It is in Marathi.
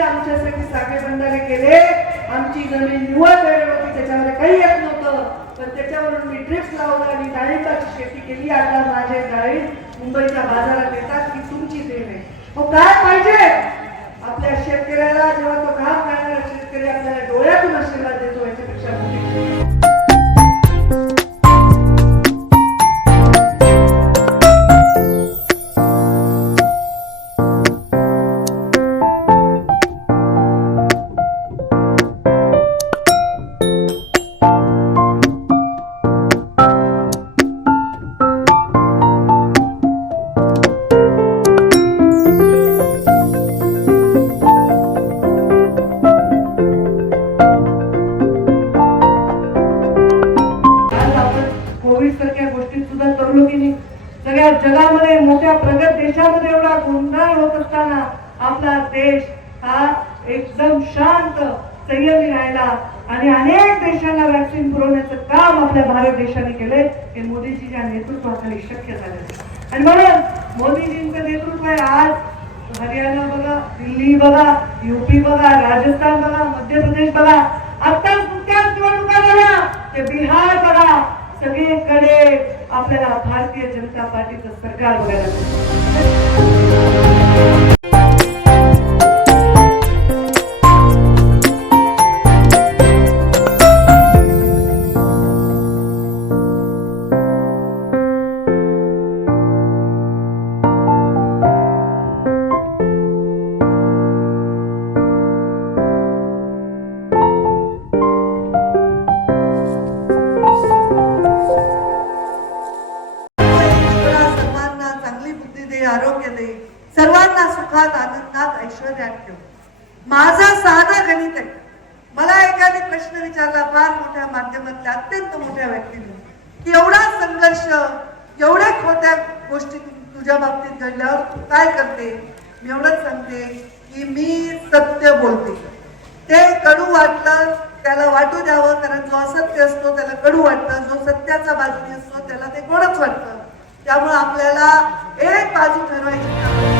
आमच्यासाठी साखरे बंधारे केले, आमची जमीन निवड वेळेवर होती, त्याच्यावर काही येत नव्हतं, पण त्याच्यावरून मी ड्रिप्स लावलं आणि डाळिंबाची शेती केली. आता माझे डाळिंब मुंबईच्या बाजारात येतात की तुमची देण आहे. मग काय पाहिजे आपल्या शेतकऱ्याला? जेव्हा तो काम करणारा शेतकरी आपल्याला डोळ्यातून आशीर्वाद देतो, याच्यापेक्षा मोठी सगळ्या जगामध्ये मोठ्या प्रगत देशामध्ये एवढा गोंधळ होत असताना आपला देश हा एकदम शांत संयमी राहिला आणि अनेक देशांना वॅक्सिन पुरवण्याचं काम आपल्या भारत देशाने केले. हे मोदीजीच्या नेतृत्वाखाली शक्य झाले आणि म्हणून मोदीजींचं नेतृत्व आहे. आज हरियाणा बघा, दिल्ली बघा, यूपी बघा, राजस्थान बघा, मध्य प्रदेश बघा, आता नुकत्याच निवडणुका झाल्या, ते बिहार बघा, सगळीकडे आपल्याला भारतीय जनता पार्टीचं सरकार बघायला आरोग्य दे, सर्वांना सुखात आनंदात ऐश्वर्यात ठेव. माझा साधा गणित आहे. मला एखादी प्रश्न विचारला फार मोठ्या माध्यमातल्या अत्यंत मोठ्या व्यक्तीने की एवढा संघर्ष, एवढ्या खोट्या गोष्टी तुझ्या बाबतीत घडल्यावर तू काय करते? मी एवढंच सांगते की मी सत्य बोलते. ते कडू वाटलं त्याला वाटू द्यावं, कारण जो असत्य असतो त्याला कडू वाटतं, जो सत्याचा बाजूने असतो त्याला ते गोडच वाटतं. त्यामुळे आपल्याला एक बाजू ठरवायची.